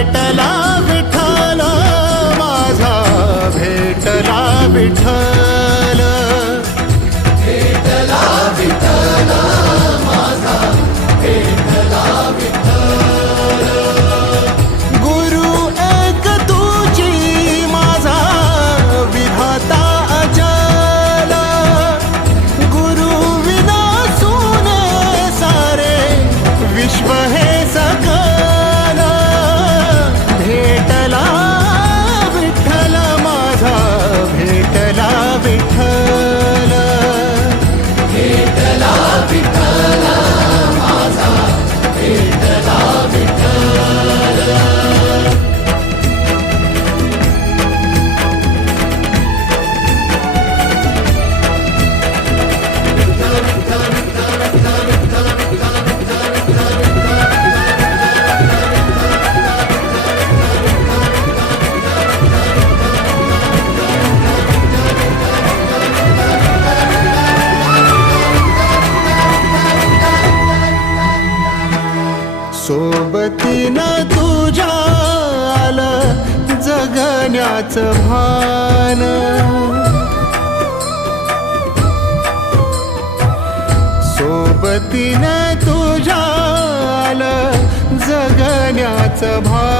भेटला विठ्ठल माझा, भेटला विठ्ठल, भेटला विठ्ठल माझा, भेटला विठ्ठल. गुरु एक तुझी माझा विधाता अचल, गुरु विना सुने सारे विश्व हे सकल. भेटला विठ्ठल माझा, भेटला विठ्ठल, भेटला विठ्ठल माझा, भेटला विठ्ठल. सोबतीनं तुझ्या आलं जगण्याचं भान, सोबतीनं तुझ्या आलं जगण्याचं भान.